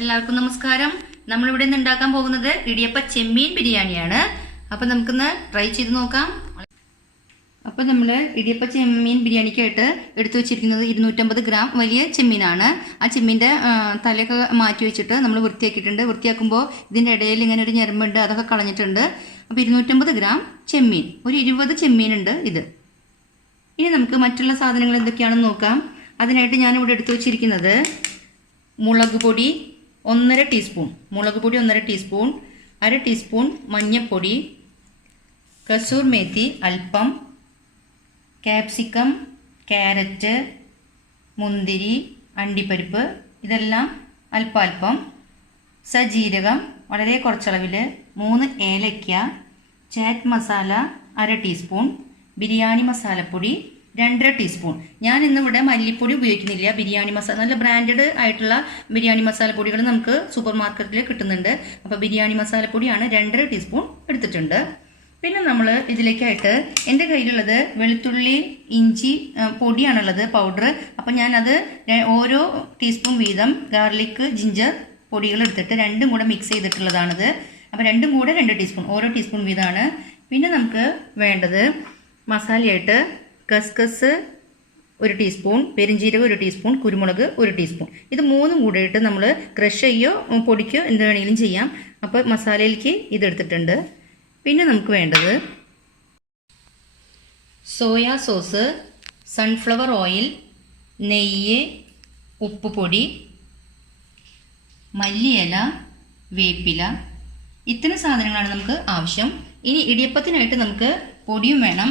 എല്ലാവർക്കും നമസ്കാരം. നമ്മളിവിടെ നിന്ന് ഉണ്ടാക്കാൻ പോകുന്നത് ഇടിയപ്പ ചെമ്മീൻ ബിരിയാണിയാണ്. അപ്പം നമുക്കൊന്ന് ട്രൈ ചെയ്ത് നോക്കാം. അപ്പോൾ നമ്മൾ ഇടിയപ്പ ചെമ്മീൻ ബിരിയാണിക്കായിട്ട് എടുത്തു വെച്ചിരിക്കുന്നത് 250 ഗ്രാം വലിയ ചെമ്മീനാണ്. ആ ചെമ്മീൻ്റെ തലയൊക്കെ മാറ്റി വെച്ചിട്ട് നമ്മൾ വൃത്തിയാക്കിയിട്ടുണ്ട്. വൃത്തിയാക്കുമ്പോൾ ഇതിൻ്റെ ഇടയിൽ ഇങ്ങനെ ഒരു ഞരമ്പുണ്ട്, അതൊക്കെ കളഞ്ഞിട്ടുണ്ട്. അപ്പോൾ 250 ഗ്രാം ചെമ്മീൻ, ഒരു 20 ചെമ്മീനുണ്ട് ഇത്. ഇനി നമുക്ക് മറ്റുള്ള സാധനങ്ങൾ എന്തൊക്കെയാണെന്ന് നോക്കാം. അതിനായിട്ട് ഞാനിവിടെ എടുത്തു വെച്ചിരിക്കുന്നത് മുളക് പൊടി 1.5 ടീസ്പൂൺ, മുളക് പൊടി 1.5 ടീസ്പൂൺ, 1/2 ടീസ്പൂൺ മഞ്ഞൾപ്പൊടി, കസൂർ മേത്തി അല്പം, ക്യാപ്സിക്കം, ക്യാരറ്റ്, മുന്തിരി, അണ്ടിപ്പരിപ്പ് ഇതെല്ലാം അല്പാൽപ്പം, സജീരകം വളരെ കുറച്ചളവിൽ, 3 ഏലക്ക, ചാറ്റ് മസാല 1/2 ടീസ്പൂൺ, ബിരിയാണി മസാലപ്പൊടി 2.5 ടീസ്പൂൺ. ഞാൻ ഇന്നിവിടെ മല്ലിപ്പൊടി ഉപയോഗിക്കുന്നില്ല. ബിരിയാണി മസാല, നല്ല ബ്രാൻഡഡ് ആയിട്ടുള്ള ബിരിയാണി മസാലപ്പൊടികൾ നമുക്ക് സൂപ്പർ മാർക്കറ്റിൽ കിട്ടുന്നുണ്ട്. അപ്പോൾ ബിരിയാണി മസാലപ്പൊടിയാണ് 2.5 ടീസ്പൂൺ എടുത്തിട്ടുണ്ട്. പിന്നെ നമ്മൾ ഇതിലേക്കായിട്ട് എൻ്റെ കയ്യിലുള്ളത് വെളുത്തുള്ളി ഇഞ്ചി പൊടിയാണുള്ളത്, പൗഡർ. അപ്പോൾ ഞാനത് ഓരോ ടീസ്പൂൺ വീതം ഗാർലിക് ജിഞ്ചർ പൊടികൾ എടുത്തിട്ട് രണ്ടും കൂടെ മിക്സ് ചെയ്തിട്ടുള്ളതാണിത്. അപ്പോൾ രണ്ടും കൂടെ 2 ടീസ്പൂൺ, ഓരോ ടീസ്പൂൺ വീതമാണ്. പിന്നെ നമുക്ക് വേണ്ടത് മസാലയായിട്ട് കസ്കസ് 1 ടീസ്പൂൺ, പെരിഞ്ജീരകം 1 ടീസ്പൂൺ, കുരുമുളക് 1 ടീസ്പൂൺ. ഇത് മൂന്നും കൂടിയിട്ട് നമ്മൾ ക്രഷ് ചെയ്യോ പൊടിക്കോ എന്ത് വേണമെങ്കിലും ചെയ്യാം. അപ്പോൾ മസാലയിലേക്ക് ഇതെടുത്തിട്ടുണ്ട്. പിന്നെ നമുക്ക് വേണ്ടത് സോയാ സോസ്, സൺഫ്ലവർ ഓയിൽ, നെയ്യ്, ഉപ്പുപൊടി, മല്ലിയില, വേപ്പില, ഇത്തരം സാധനങ്ങളാണ് നമുക്ക് ആവശ്യം. ഇനി ഇടിയപ്പത്തിനായിട്ട് നമുക്ക് പൊടിയും വേണം.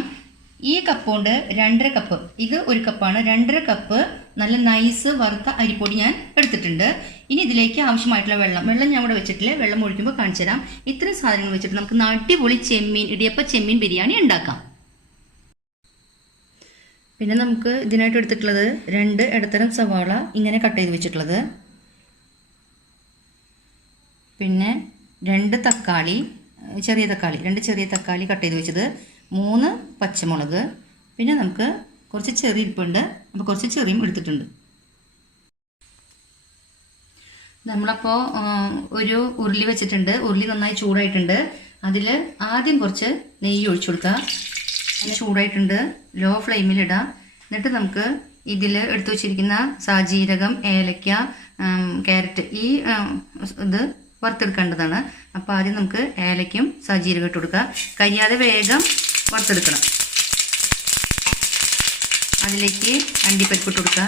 ഈ കപ്പ് കൊണ്ട് 2.5 കപ്പ്, ഇത് 1 കപ്പാണ്, 2.5 കപ്പ് നല്ല നൈസ് വറുത്ത അരിപ്പൊടി ഞാൻ എടുത്തിട്ടുണ്ട്. ഇനി ഇതിലേക്ക് ആവശ്യമായിട്ടുള്ള വെള്ളം ഞാൻ ഇവിടെ വെച്ചിട്ടില്ല, വെള്ളം ഒഴിക്കുമ്പോൾ കാണിച്ചു തരാം. ഇത്രയും സാധനങ്ങൾ വെച്ചിട്ട് നമുക്ക് അടിപൊളി ചെമ്മീൻ ഇടിയപ്പ ചെമ്മീൻ ബിരിയാണി ഉണ്ടാക്കാം. പിന്നെ നമുക്ക് ഇതിനായിട്ട് എടുത്തിട്ടുള്ളത് 2 ഇടത്തരം സവാള ഇങ്ങനെ കട്ട് ചെയ്ത് വെച്ചിട്ടുള്ളത്, പിന്നെ 2 തക്കാളി, ചെറിയ തക്കാളി, 2 ചെറിയ തക്കാളി കട്ട് ചെയ്ത് വെച്ചത്, 3 പച്ചമുളക്, പിന്നെ നമുക്ക് കുറച്ച് ചെറിയ ഇരിപ്പുണ്ട്, അപ്പോൾ കുറച്ച് ചെറിയും എടുത്തിട്ടുണ്ട്. നമ്മളപ്പോൾ ഒരു ഉരുളി വെച്ചിട്ടുണ്ട്. ഉരുളി നന്നായി ചൂടായിട്ടുണ്ട്. അതിൽ ആദ്യം കുറച്ച് നെയ്യ് ഒഴിച്ചു കൊടുക്കുക. അങ്ങനെ ചൂടായിട്ടുണ്ട്, ലോ ഫ്ലെയിമിലിടാം. എന്നിട്ട് നമുക്ക് ഇതിൽ എടുത്തു വച്ചിരിക്കുന്ന സാജീരകം, ഏലക്ക, ക്യാരറ്റ് ഈ ഇത് വറുത്തെടുക്കേണ്ടതാണ്. അപ്പോൾ ആദ്യം നമുക്ക് ഏലയ്ക്കും സജീരകം ഇട്ട് കൊടുക്കുക. കരിയാതെ വേഗം വറുത്തെടുക്കണം. അതിലേക്ക് അണ്ടിപ്പരിപ്പ് ഇട്ട് കൊടുക്കുക.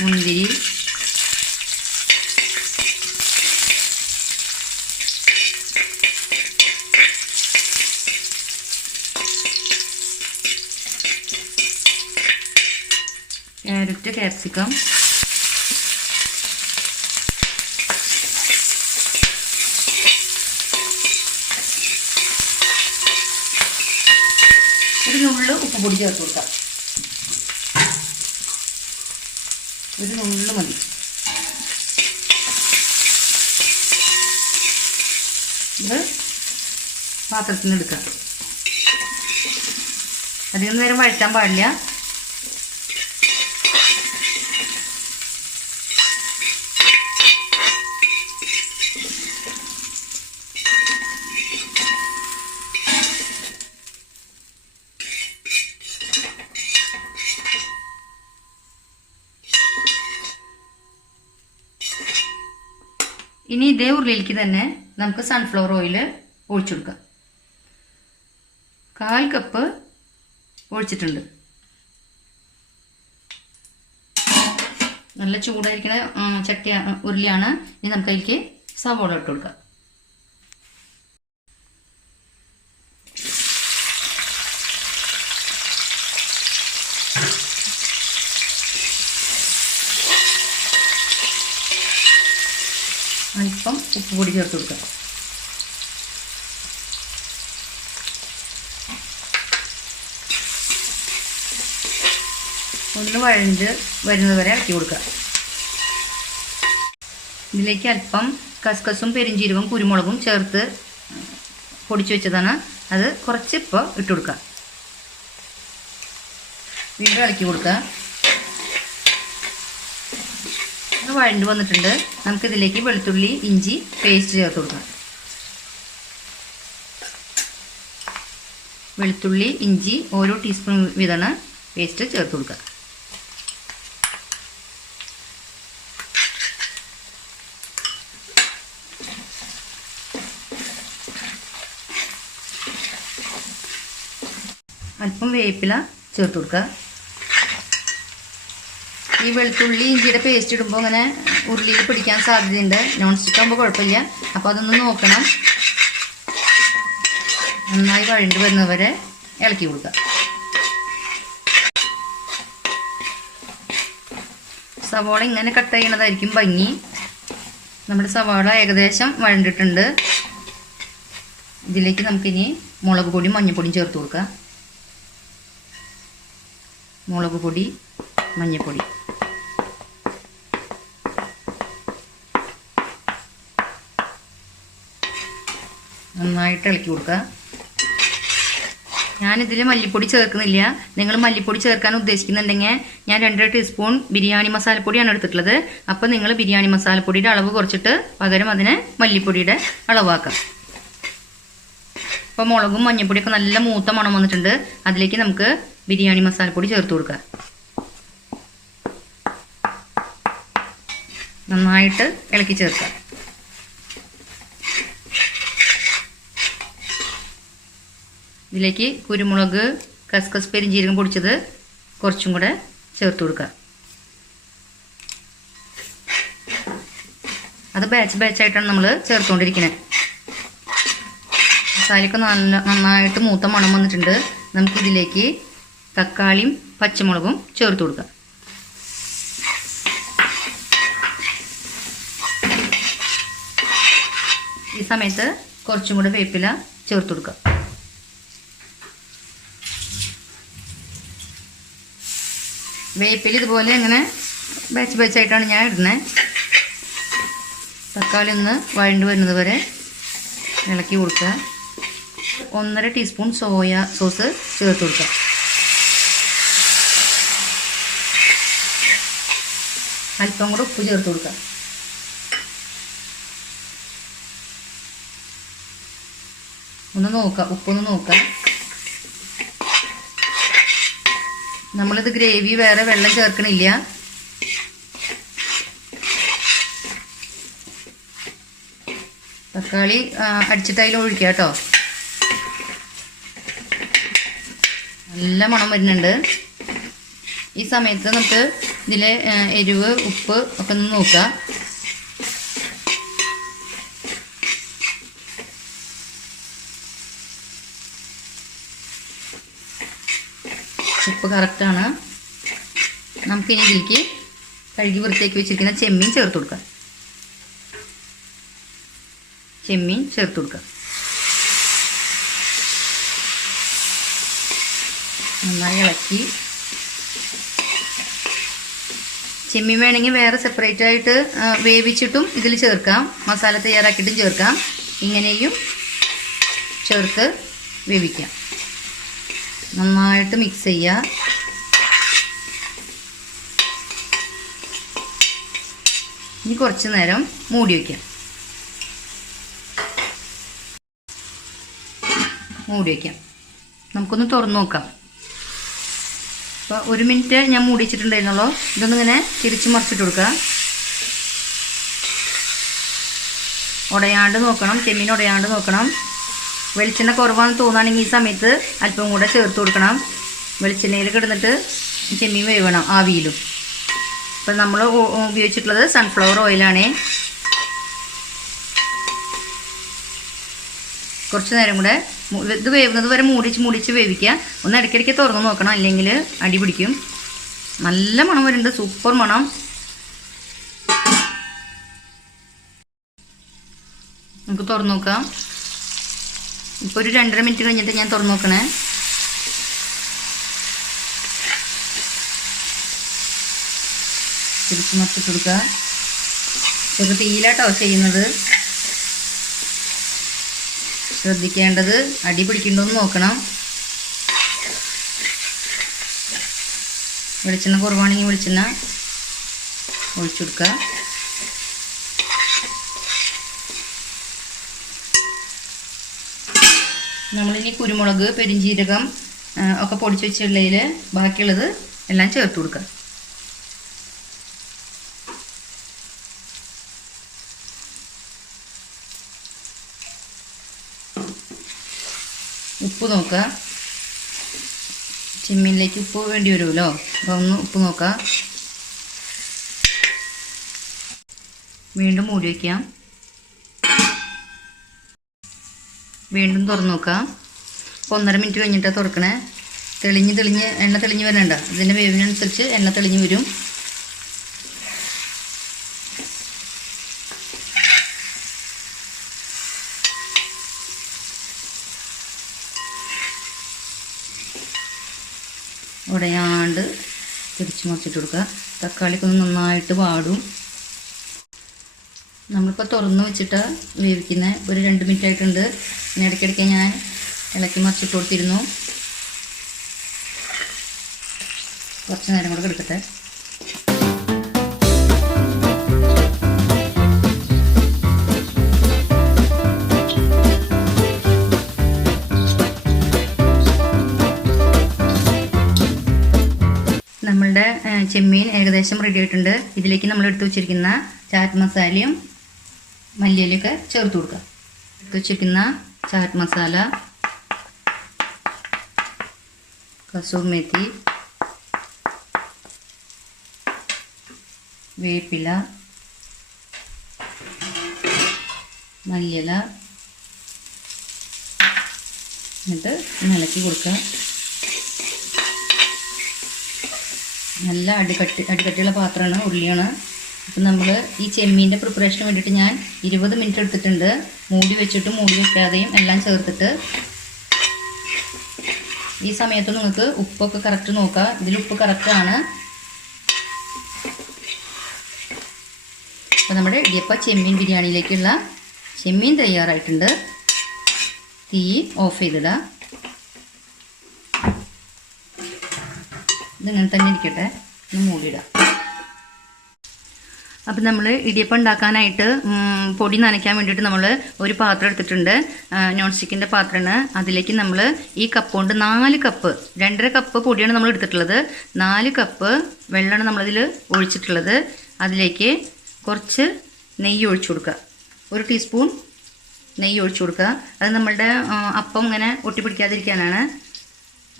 മുന്തിരി, ക്യാരറ്റ്, ക്യാപ്സിക്കം, ഒരു നുള്ളു ഉപ്പുപൊടി ചേർത്ത് കൊടുക്കാം. ഒരു നുള്ളു മതി. ഇത് പാത്രത്തിൽ നിന്ന് എടുക്കാം. അധികം നേരം വഴറ്റാൻ പാടില്ല. ഇനി ഇതേ ഉരുളിയിലേക്ക് തന്നെ നമുക്ക് സൺഫ്ലവർ ഓയിൽ ഒഴിച്ചു കൊടുക്കാം. 1/4 കപ്പ് ഒഴിച്ചിട്ടുണ്ട്. നല്ല ചൂടായിരിക്കുന്ന ചട്ടി ഉരുളിയാണ്. ഇനി നമുക്ക് അതിലേക്ക് സവോള ഇട്ട് കൊടുക്കാം. അല്പം ഉപ്പുപൊടി ചേർത്ത് കൊടുക്കുക. ഒന്ന് വഴഞ്ഞ് വരുന്നത് വരെ ഇളക്കി കൊടുക്കുക. ഇതിലേക്ക് അല്പം കസ്കസും പെരിഞ്ജീരകവും കുരുമുളകും ചേർത്ത് പൊടിച്ചു വെച്ചതാണ്. അത് കുറച്ച് ഇപ്പോൾ ഇട്ട് കൊടുക്കുക. വീണ്ടും ഇളക്കി കൊടുക്കുക. അത് വഴണ്ട് വന്നിട്ടുണ്ട്. നമുക്കിതിലേക്ക് വെളുത്തുള്ളി ഇഞ്ചി പേസ്റ്റ് ചേർത്ത് കൊടുക്കാം. വെളുത്തുള്ളി ഇഞ്ചി ഓരോ ടീസ്പൂൺ വീതമാണ് പേസ്റ്റ് ചേർത്ത് കൊടുക്കുക. അല്പം വേപ്പില ചേർത്ത് കൊടുക്കുക. ഈ വെളുത്തുള്ളി ഇഞ്ചിയുടെ പേസ്റ്റ് ഇടുമ്പോൾ അങ്ങനെ ഉരുളിയിൽ പിടിക്കാൻ സാധ്യതയുണ്ട്. നോൺ സ്റ്റിക്ക് ആകുമ്പോൾ കുഴപ്പമില്ല. അപ്പോൾ അതൊന്ന് നോക്കണം. നന്നായി വഴണ്ട് വരുന്നവരെ ഇളക്കി കൊടുക്കുക. സവാള ഇങ്ങനെ കട്ട് ചെയ്യണതായിരിക്കും ഭംഗി. നമ്മുടെ സവാള ഏകദേശം വഴണ്ടിട്ടുണ്ട്. ഇതിലേക്ക് നമുക്കിനി മുളക് പൊടിയും മഞ്ഞൾപ്പൊടിയും ചേർത്ത് കൊടുക്കുക. മുളക് പൊടി മഞ്ഞൾപ്പൊടി നന്നായിട്ട് ഇളക്കി കൊടുക്കുക. ഞാനിതിൽ മല്ലിപ്പൊടി ചേർക്കുന്നില്ല. നിങ്ങൾ മല്ലിപ്പൊടി ചേർക്കാൻ ഉദ്ദേശിക്കുന്നുണ്ടെങ്കിൽ ഞാൻ 2 ടീസ്പൂൺ ബിരിയാണി മസാലപ്പൊടിയാണ് എടുത്തിട്ടുള്ളത്. അപ്പോൾ നിങ്ങൾ ബിരിയാണി മസാലപ്പൊടിയുടെ അളവ് കുറച്ചിട്ട് പകരം അതിനെ മല്ലിപ്പൊടിയുടെ അളവാക്കാം. അപ്പോൾ മുളകും മഞ്ഞൾപ്പൊടിയൊക്കെ നല്ല മൂത്ത മണം വന്നിട്ടുണ്ട്. അതിലേക്ക് നമുക്ക് ബിരിയാണി മസാലപ്പൊടി ചേർത്ത് കൊടുക്കുക. നന്നായിട്ട് ഇളക്കി ചേർക്കുക. ഇതിലേക്ക് കുരുമുളക്, കസ്കസ്, പെരിഞ്ജീരകം പൊടിച്ചത് കുറച്ചും കൂടെ ചേർത്ത് കൊടുക്കുക. അത് ബാച്ചായിട്ടാണ് നമ്മൾ ചേർത്തുകൊണ്ടിരിക്കുന്നത്. മസാലയൊക്കെ നന്നായിട്ട് മൂത്ത മണം വന്നിട്ടുണ്ട്. നമുക്കിതിലേക്ക് തക്കാളിയും പച്ചമുളകും ചേർത്ത് കൊടുക്കാം. ഈ സമയത്ത് കുറച്ചും കൂടെ വേപ്പില ചേർത്ത് കൊടുക്കുക. വേപ്പില ഇതുപോലെ അങ്ങനെ ബാച്ചായിട്ടാണ് ഞാൻ ഇടുന്നത്. തക്കാളി ഒന്ന് വഴണ്ട് വരുന്നത് വരെ ഇളക്കി കൊടുക്കുക. 1.5 ടീസ്പൂൺ സോയ സോസ് ചേർത്ത് കൊടുക്കുക. അല്പം കൂടെ ഉപ്പ് ചേർത്ത് കൊടുക്കുക. ഒന്ന് നോക്കുക, ഉപ്പൊന്ന് നോക്കുക. നമ്മളിത് ഗ്രേവി വേറെ വെള്ളം ചേർക്കണില്ല. തക്കാളി അടിച്ചിട്ട് അതിൽ ഒഴിക്കുക കേട്ടോ. നല്ല മണം വരുന്നുണ്ട്. ഈ സമയത്ത് നമുക്ക് ഇതിലെ എരിവ് ഉപ്പ് ഒക്കെ ഒന്ന് നോക്കുക. ഉപ്പ് കറക്റ്റാണ്. നമുക്കിനി ഇതിലേക്ക് കഴുകി വൃത്തിയാക്കി വെച്ചിരിക്കുന്ന ചെമ്മീൻ ചേർത്ത് കൊടുക്കാം. ചെമ്മീൻ ചേർത്ത് കൊടുക്കുക. നന്നായി ഇളക്കി. ചെമ്മീൻ വേണമെങ്കിൽ വേറെ സെപ്പറേറ്റ് ആയിട്ട് വേവിച്ചിട്ടും ഇതിൽ ചേർക്കാം. മസാല തയ്യാറാക്കിയിട്ടും ചേർക്കാം. ഇങ്ങനെയും ചേർത്ത് വേവിക്കാം. നന്നായിട്ട് മിക്സ് ചെയ്യുക. ഇനി കുറച്ച് നേരം മൂടി വയ്ക്കാം. നമുക്കൊന്ന് തുറന്നു നോക്കാം. അപ്പോൾ 1 മിനിറ്റ് ഞാൻ മൂടി വെച്ചിട്ടുണ്ടായിരുന്നുള്ളൂ. ഇതൊന്നിങ്ങനെ തിരിച്ച് മറിച്ചിട്ട് കൊടുക്കുക. ഉടയാണ്ട് നോക്കണം. ചെമ്മീൻ ഉടയാണ്ട് നോക്കണം. വെളിച്ചെണ്ണ കുറവാണെന്ന് തോന്നുകയാണെങ്കിൽ ഈ സമയത്ത് അല്പം കൂടെ ചേർത്ത് കൊടുക്കണം. വെളിച്ചെണ്ണയിൽ കിടന്നിട്ട് ചെമ്മീൻ വേവണം ആവിയിലും. അപ്പം നമ്മൾ ഉപയോഗിച്ചിട്ടുള്ളത് സൺഫ്ലവർ ഓയിലാണ്. കുറച്ച് നേരം കൂടെ ഇത് വേവുന്നത് വരെ മൂടിച്ച് വേവിക്കുക. ഒന്ന് ഇടയ്ക്കിടയ്ക്ക് തുറന്ന് നോക്കണം, അല്ലെങ്കിൽ അടി പിടിക്കും. നല്ല മണം വരുന്നുണ്ട്. സൂപ്പർ മണം. നമുക്ക് തുറന്ന് നോക്കാം. ഇപ്പോൾ ഒരു 2.5 മിനിറ്റ് കഴിഞ്ഞിട്ട് ഞാൻ തുറന്ന് നോക്കണേ. തിരിച്ച് മറിച്ചിട്ട് കൊടുക്കുക. ചെറു തീയിലാട്ടോ ചെയ്യുന്നത്. ശ്രദ്ധിക്കേണ്ടത് അടി പിടിക്കണ്ടോന്ന് നോക്കണം. വെളിച്ചെണ്ണ കുറവാണെങ്കിൽ വെളിച്ചെണ്ണ ഒഴിച്ചു കൊടുക്കുക. നമ്മളിനി കുരുമുളക്, പെരിഞ്ജീരകം ഒക്കെ പൊടിച്ച് വെച്ചുള്ളതിൽ ബാക്കിയുള്ളത് എല്ലാം ചേർത്ത് കൊടുക്കുക. ഉപ്പ് നോക്കുക. ചെമ്മീനിലേക്ക് ഉപ്പ് വേണ്ടി വരുമല്ലോ, അപ്പോൾ ഒന്ന് ഉപ്പ് നോക്കുക. വീണ്ടും മൂടി വയ്ക്കാം. വീണ്ടും തുറന്ന് നോക്കാം. 1.5 മിനിറ്റ് കഴിഞ്ഞിട്ടാണ് തുറക്കണേ. എണ്ണ തെളിഞ്ഞ് വരണ്ട. ഇതിൻ്റെ വേവിനനുസരിച്ച് എണ്ണ തെളിഞ്ഞ് വരും. ഉടയാണ്ട് തിരിച്ച് മറിച്ചിട്ട് കൊടുക്കുക. തക്കാളിക്കൊന്ന് നന്നായിട്ട് വാടും. നമ്മളിപ്പോൾ തുറന്ന് വെച്ചിട്ട് വേവിക്കുന്നത് ഒരു 2 മിനിറ്റ് ആയിട്ടുണ്ട്. ഇടയ്ക്കിടയ്ക്ക് ഞാൻ ഇളക്കി മറിച്ചിട്ട് കൊടുത്തിരുന്നു. കുറച്ച് നേരം കൂടെ കിടക്കട്ടെ. നമ്മളുടെ ചെമ്മീൻ ഏകദേശം റെഡി ആയിട്ടുണ്ട്. ഇതിലേക്ക് നമ്മൾ എടുത്തു വെച്ചിരിക്കുന്ന ചാറ്റ് മസാലയും മല്ലിയിലൊക്കെ ചേർത്ത് കൊടുക്കുക. എടുത്തു വെച്ചിരിക്കുന്ന ചാറ്റ് മസാല, കസൂറി മേത്തി, വേപ്പില, മല്ലിയില, എന്നിട്ട് ഇളക്കി കൊടുക്കുക. നല്ല അടിക്കട്ടിയുള്ള പാത്രമാണ്, ഉരുളിയാണ്. അപ്പം നമ്മൾ ഈ ചെമ്മീൻ്റെ പ്രിപ്പറേഷന് വേണ്ടിയിട്ട് ഞാൻ 20 മിനിറ്റ് എടുത്തിട്ടുണ്ട്. മൂടി വെച്ചിട്ടും മൂടി വെക്കാതെയും എല്ലാം ചേർത്തിട്ട്. ഈ സമയത്ത് നിങ്ങൾക്ക് ഉപ്പൊക്കെ കറക്റ്റ് നോക്കുക. ഇതിൽ ഉപ്പ് കറക്റ്റാണ്. അപ്പോൾ നമ്മുടെ ഇടിയപ്പ ചെമ്മീൻ ബിരിയാണിയിലേക്കുള്ള ചെമ്മീൻ തയ്യാറായിട്ടുണ്ട്. തീ ഓഫ് ചെയ്തിടുക. ഇതിങ്ങനെ തന്നെ ഇരിക്കട്ടെ. ഒന്ന് മൂടിയിടാം. അപ്പം നമ്മൾ ഇടിയപ്പം ഉണ്ടാക്കാനായിട്ട് പൊടി നനയ്ക്കാൻ വേണ്ടിയിട്ട് നമ്മൾ ഒരു പാത്രം എടുത്തിട്ടുണ്ട്. നോൺ സ്റ്റിക്കിൻ്റെ പാത്രമാണ്. അതിലേക്ക് നമ്മൾ ഈ കപ്പ് കൊണ്ട് 4 കപ്പ്, 2.5 കപ്പ് പൊടിയാണ് നമ്മൾ എടുത്തിട്ടുള്ളത്. 4 കപ്പ് വെള്ളമാണ് നമ്മളതിൽ ഒഴിച്ചിട്ടുള്ളത്. അതിലേക്ക് കുറച്ച് നെയ്യ് ഒഴിച്ചു കൊടുക്കുക. 1 ടീസ്പൂൺ നെയ്യ് ഒഴിച്ചു കൊടുക്കുക. അത് നമ്മളുടെ അപ്പം ഇങ്ങനെ ഒട്ടിപ്പിടിക്കാതിരിക്കാനാണ്.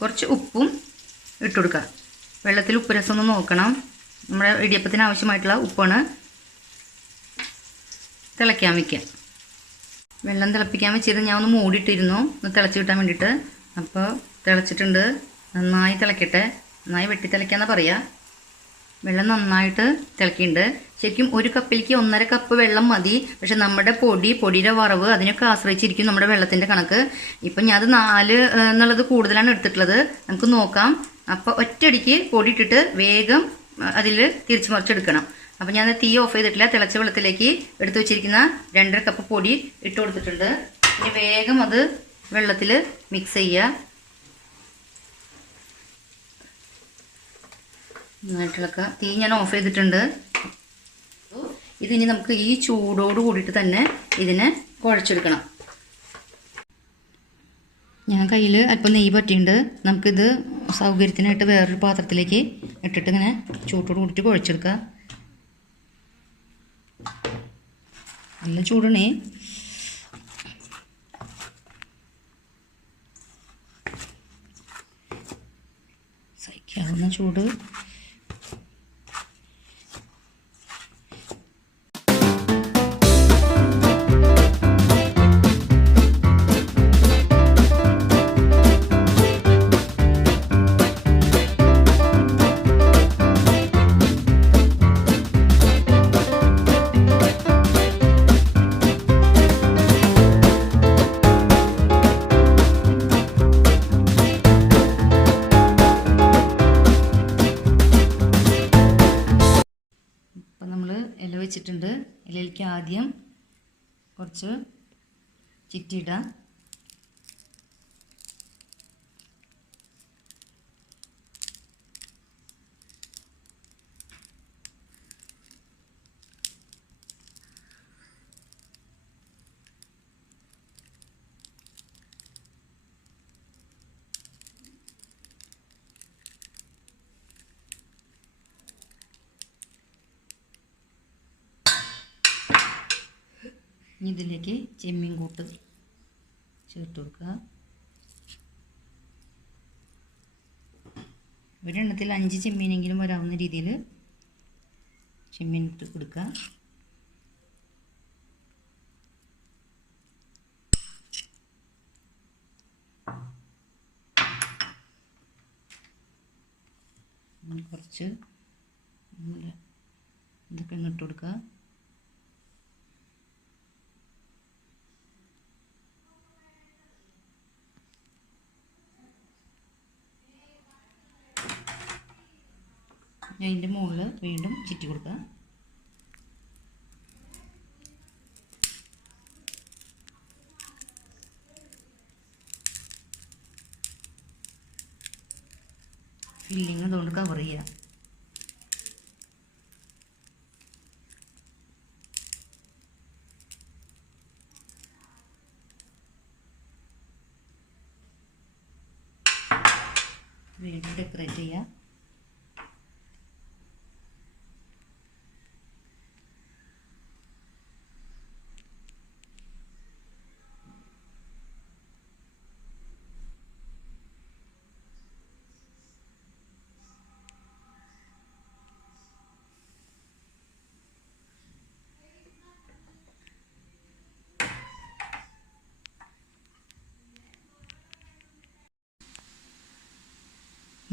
കുറച്ച് ഉപ്പും ഇട്ട് കൊടുക്കുക. വെള്ളത്തിൽ ഉപ്പ് രസം ഒന്ന് നോക്കണം. നമ്മുടെ ഇടിയപ്പത്തിന് ആവശ്യമായിട്ടുള്ള ഉപ്പാണ്. തിളയ്ക്കാൻ വയ്ക്കുക. വെള്ളം തിളപ്പിക്കാൻ വെച്ചിട്ട് ഞാൻ ഒന്ന് മൂടിയിട്ടിരുന്നു, ഒന്ന് തിളച്ച് കിട്ടാൻ വേണ്ടിയിട്ട്. അപ്പോൾ തിളച്ചിട്ടുണ്ട്. നന്നായി തിളയ്ക്കട്ടെ. നന്നായി വെട്ടി തിളയ്ക്കാന്നാണ് പറയുക. വെള്ളം നന്നായിട്ട് തിളക്കിയിട്ടുണ്ട്. ശരിക്കും 1 കപ്പിലേക്ക് 1.5 കപ്പ് വെള്ളം മതി. പക്ഷെ നമ്മുടെ പൊടിയുടെ വറവ് അതിനൊക്കെ ആശ്രയിച്ചിരിക്കും നമ്മുടെ വെള്ളത്തിൻ്റെ കണക്ക്. ഇപ്പം ഞാൻ അത് 4 എന്നുള്ളത് കൂടുതലാണ് എടുത്തിട്ടുള്ളത്. നമുക്ക് നോക്കാം. അപ്പോൾ ഒറ്റയടിക്ക് പൊടി ഇട്ടിട്ട് വേഗം അതിൽ തിരിച്ച് മറിച്ചെടുക്കണം. അപ്പോൾ ഞാൻ തീ ഓഫ് ചെയ്തിട്ടില്ല. തിളച്ച വെള്ളത്തിലേക്ക് എടുത്തു വെച്ചിരിക്കുന്ന 2.5 കപ്പ് പൊടി ഇട്ട് കൊടുത്തിട്ടുണ്ട്. ഇനി വേഗം അത് വെള്ളത്തിൽ മിക്സ് ചെയ്യുക. നന്നായിട്ടുള്ള തീ ഞാൻ ഓഫ് ചെയ്തിട്ടുണ്ട്. ഇതിനി നമുക്ക് ഈ ചൂടോട് കൂടിയിട്ട് തന്നെ ഇതിനെ കുഴച്ചെടുക്കണം. ഞാൻ കയ്യിൽ അല്പം നെയ്യ് പറ്റിയിട്ടുണ്ട്. നമുക്കിത് സൗകര്യത്തിനായിട്ട് വേറൊരു പാത്രത്തിലേക്ക് ഇട്ടിട്ട് ഇങ്ങനെ ചൂട്ടോട് കൂടിയിട്ട് കുഴച്ചെടുക്കുക. നല്ല ചൂടാണേ. സഹിക്കാവുന്ന ചൂട്. വെച്ചിട്ടുണ്ട്. ഇതിലേക്ക് ആദ്യം കുറച്ച് ചിറ്റിയിടാം. ഇനി ഇതിലേക്ക് ചെമ്മീൻ കൂട്ട് ചേർത്ത് കൊടുക്കുക. ഒരെണ്ണത്തിൽ 5 ചെമ്മീനെങ്കിലും വരാവുന്ന രീതിയിൽ ചെമ്മീൻ ഇട്ട് കൊടുക്കുക. കുറച്ച് ഇതൊക്കെ ഒന്ന് ഇട്ട് കൊടുക്കുക. അതിൻ്റെ മുകളിൽ വീണ്ടും ചുറ്റി കൊടുക്കുക. ഫില്ലിങ് അതുകൊണ്ട് കവർ ചെയ്യുക. വീണ്ടും ഡെക്കറേറ്റ് ചെയ്യുക.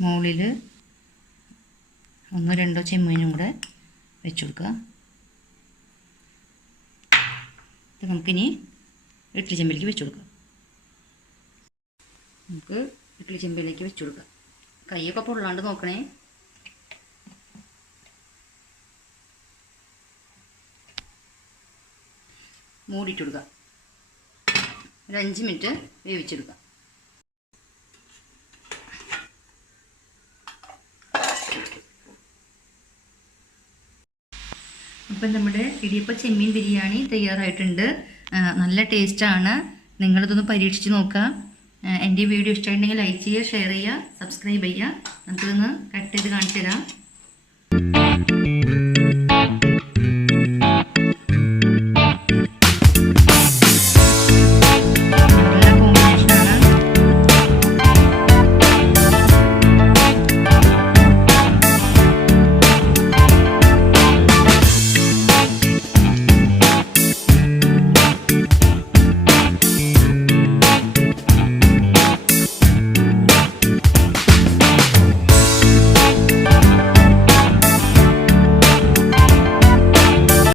മുകളിൽ 1-2 ചെമ്മീനും കൂടെ വെച്ച് കൊടുക്കുക. ഇത് നമുക്കിനി ഇഡ്ഡലി ചെമ്പിലേക്ക് വെച്ച് കൊടുക്കാം. നമുക്ക് ഇഡ്ഡലി ചെമ്പിലേക്ക് വെച്ച് കൊടുക്കാം. കൈയൊക്കെ പൊള്ളാണ്ട് നോക്കണേ. മൂടിയിട്ട് കൊടുക്കുക. ഒരു 5 മിനിറ്റ് വേവിച്ചെടുക്കാം. അപ്പം നമ്മുടെ ഇടിയപ്പ ചെമ്മീൻ ബിരിയാണി തയ്യാറായിട്ടുണ്ട്. നല്ല ടേസ്റ്റാണ്. നിങ്ങളിതൊന്ന് പരീക്ഷിച്ച് നോക്കാം. എൻ്റെ ഈ വീഡിയോ ഇഷ്ടമായിട്ടുണ്ടെങ്കിൽ ലൈക്ക് ചെയ്യുക, ഷെയർ ചെയ്യുക, സബ്സ്ക്രൈബ് ചെയ്യുക. നമുക്കിതൊന്ന് കട്ട് ചെയ്ത് കാണിച്ചു തരാം.